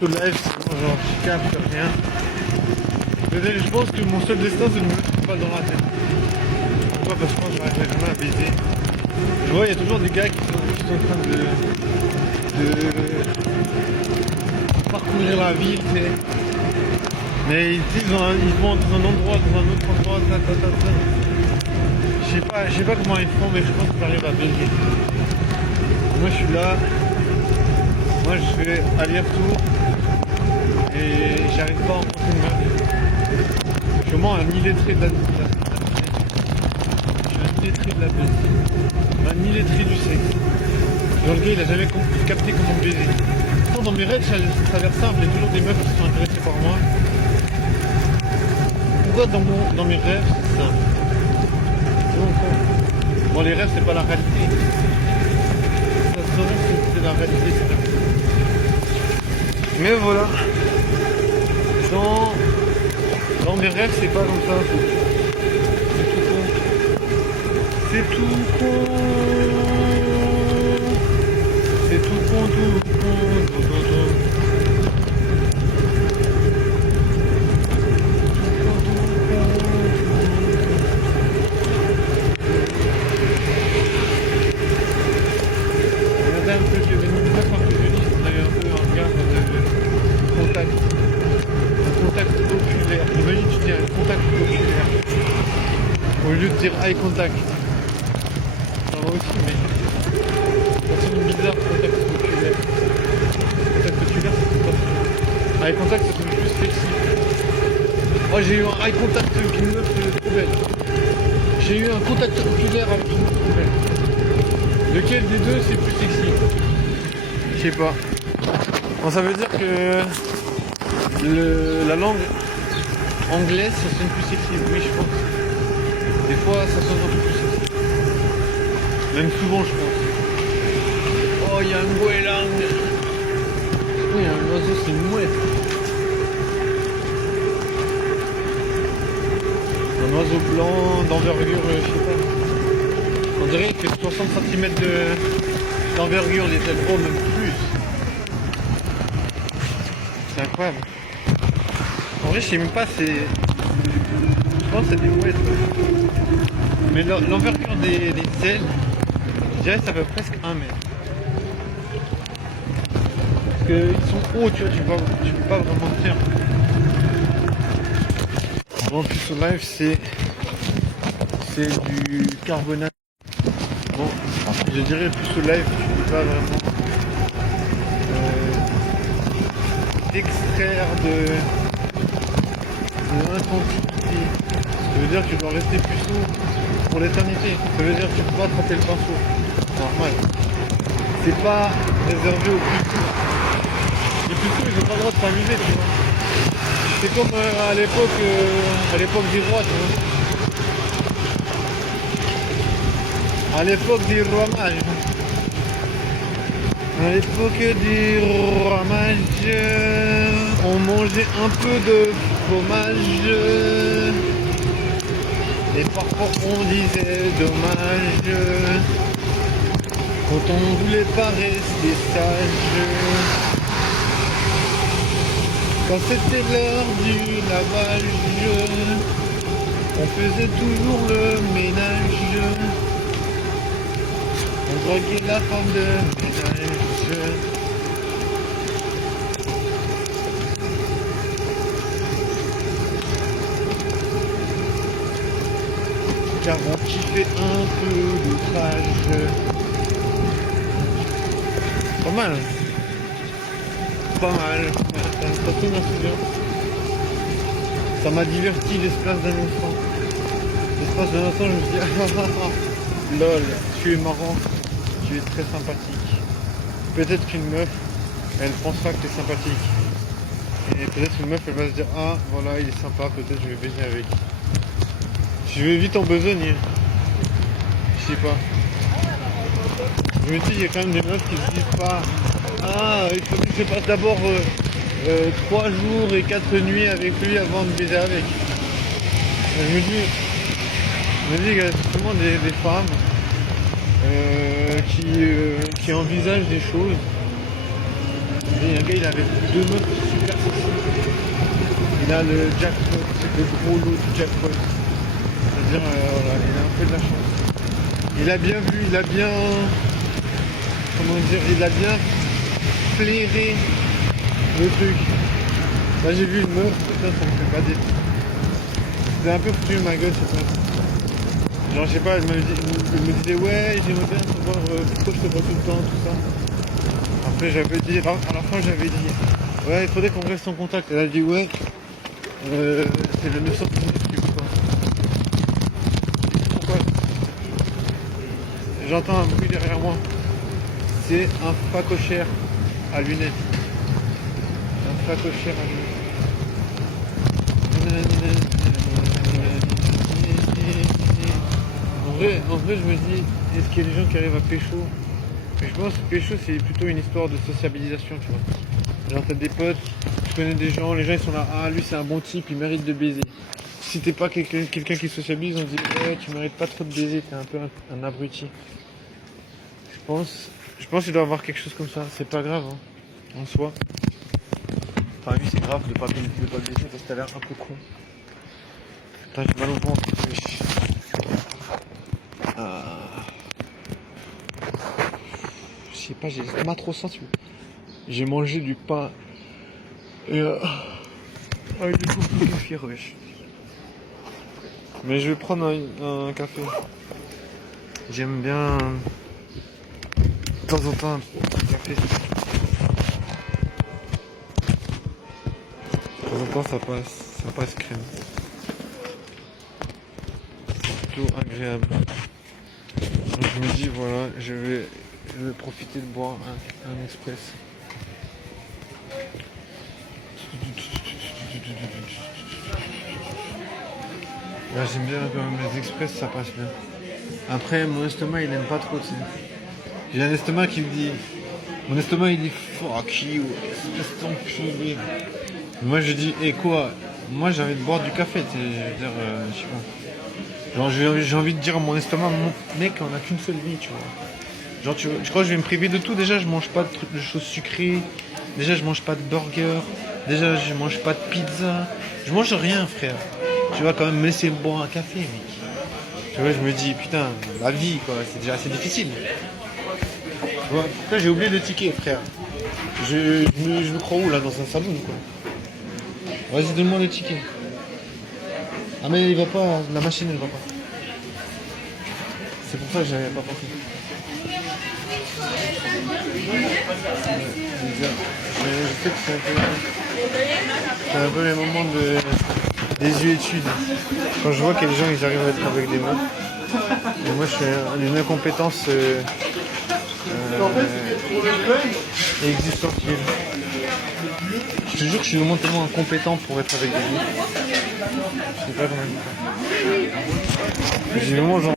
ce live, sinon genre je capte rien. Je pense que mon seul destin c'est de me mettre une balle dans la tête. Pourquoi? Parce que moi j'arriverai jamais à baiser. Je vois il y a toujours des gars qui sont en train de parcourir la ville, tu sais. Mais ils vont dans un endroit, dans un autre endroit, ta. Je sais pas comment ils font, mais je pense qu'ils arrivent à baiser. Moi je suis là, moi je fais aller-retour et j'arrive pas à rencontrer une meuf. Je suis vraiment un illettré de la vie. Je suis un illettré de la vie. Un illettré du sexe. Genre le gars il a jamais capté comment baiser. Pourtant dans mes rêves ça a l'air simple, il y a toujours des meufs qui sont intéressées par moi. Pourquoi dans mes rêves c'est simple? Bon les rêves c'est pas la réalité. Ça se trouve c'est la réalité, c'est la réalité. Mais voilà. Dans mes rêves c'est pas comme ça. C'est tout con. C'est tout con, tout con. Regardez un peu, je vais nous dire quand je lis, on a eu un peu un regard de contact. Un contact oculaire. Imagine tu dis un contact oculaire. Au lieu de dire eye contact. Ça va aussi, mais ça sonne bizarre, contact oculaire. Contact oculaire, c'est pas. Eye contact, ça sonne plus sexy. Oh, j'ai eu un eye contact avec une meuf trop belle. J'ai eu un contact oculaire avec une meuf trop belle. Lequel des deux c'est plus sexy? Je sais pas. Bon, ça veut dire que la langue anglaise ça sonne plus sexy, oui je pense. Des fois ça sonne un peu plus sexy. Même souvent je pense. Oh il y a un goéland. Oh il y a un oiseau, c'est une mouette. Un oiseau blanc d'envergure, je sais pas. On dirait qu'il fait 60 cm d'envergure les ailes, oh même plus. C'est incroyable. En vrai je sais même pas, c'est. Je pense que c'est des mouettes. Mais l'envergure des ailes, je dirais que ça fait presque 1 mètre. Parce qu'ils sont hauts, tu vois, tu peux pas vraiment le faire. Bon, en plus ce live c'est du carbonate. Bon, je dirais plus ce live, tu peux pas vraiment extraire de l'intensité. Ça veut dire que tu dois rester puceau pour l'éternité. Ça veut dire que tu peux pas attraper le pinceau. Normal. C'est pas réservé aux puceaux. Les puceaux ils ont pas le droit de s'amuser, tu vois. C'est comme à l'époque des rois, tu vois. À l'époque des rois mages. À l'époque des rois mages, on mangeait un peu de fromage. Et parfois on disait dommage. Quand on voulait pas rester sage. Quand c'était l'heure du lavage, on faisait toujours le ménage. On droguait la femme de ménage. Car on kiffait un peu l'outrage. Pas mal. Pas mal. Merci bien. Ça m'a diverti l'espace d'un instant. L'espace d'un instant, je me suis dit, lol, tu es marrant, tu es très sympathique. Peut-être qu'une meuf, elle pensera que tu es sympathique. Et peut-être qu'une meuf, elle va se dire, ah voilà, il est sympa, peut-être je vais baiser avec. Je vais vite en besogner. Je sais pas. Je me dis, il y a quand même des meufs qui se disent pas, ah, il faut que je passe d'abord 3 jours et 4 nuits avec lui avant de baiser avec. Je me dis qu'il y a justement des femmes qui envisagent des choses Et un gars, il avait 2 meufs super sexy. Il a le jackpot, c'est le gros lot du jackpot. C'est-à-dire, voilà, il a un peu de la chance. Il a bien vu, il a bien... Comment dire, il a bien flairé le truc. Là j'ai vu une meuf, putain ça me fait pas des... C'était un peu foutu ma gueule cette meuf. Genre je sais pas, elle me disait ouais j'aimerais bien savoir pourquoi je te vois tout le temps, tout ça. Après j'avais dit, à la fin j'avais dit ouais il faudrait qu'on reste en contact. Elle a dit ouais c'est le 939 du coup quoi. Pourquoi? J'entends un bruit derrière moi. C'est un facochère à lunettes. Un facochère à lunettes. En vrai, je me dis, est-ce qu'il y a des gens qui arrivent à pécho? Mais je pense que pécho, c'est plutôt une histoire de sociabilisation, tu vois. Genre, t'as des potes, tu connais des gens, les gens ils sont là, ah lui c'est un bon type, il mérite de baiser. Si t'es pas quelqu'un qui sociabilise, on se dit, ouais, tu mérites pas trop de baiser, t'es un peu un abruti. Je pense qu'il doit y avoir quelque chose comme ça, c'est pas grave, hein, en soi. Enfin, lui, c'est grave de pas baiser parce que t'as l'air un peu con. Putain, j'ai mal au ventre. Je sais pas, j'ai l'estomac trop sensible. J'ai mangé du pain et avec du coup de café, wesh. Mais je vais prendre un café. J'aime bien de temps en temps un café. De temps en temps ça passe crème. C'est plutôt agréable. Donc je me dis voilà, je vais profiter de boire un express. Là j'aime bien quand même les express, ça passe bien. Après mon estomac il aime pas trop, tu sais. J'ai un estomac qui me dit. Mon estomac il dit fuck you, espèce d'enculé. Moi je dis quoi? Moi j'ai envie de boire du café, tu sais, je veux dire, je sais pas. Genre j'ai envie de dire à mon estomac, mec on a qu'une seule vie, tu vois. Genre je crois que je vais me priver de tout. Déjà je mange pas de choses sucrées. Déjà je mange pas de burger. Déjà je mange pas de pizza. Je mange rien frère. Tu vas quand même me laisser boire un café mec. Tu vois je me dis putain la vie quoi c'est déjà assez difficile. Tu vois, putain j'ai oublié le ticket frère. Je me crois où là dans un salon quoi. Vas-y donne-moi le ticket. Ah mais il va pas, la machine elle va pas. C'est pour ça que j'avais pas pensé. Je sais que c'est un peu les moments des yeux études. Quand je vois que les gens ils arrivent à être avec des meufs. Et moi je suis une incompétence existentielle. Je te jure que je suis vraiment tellement incompétent pour être avec des meufs. Je sais pas comment dire. J'ai vraiment genre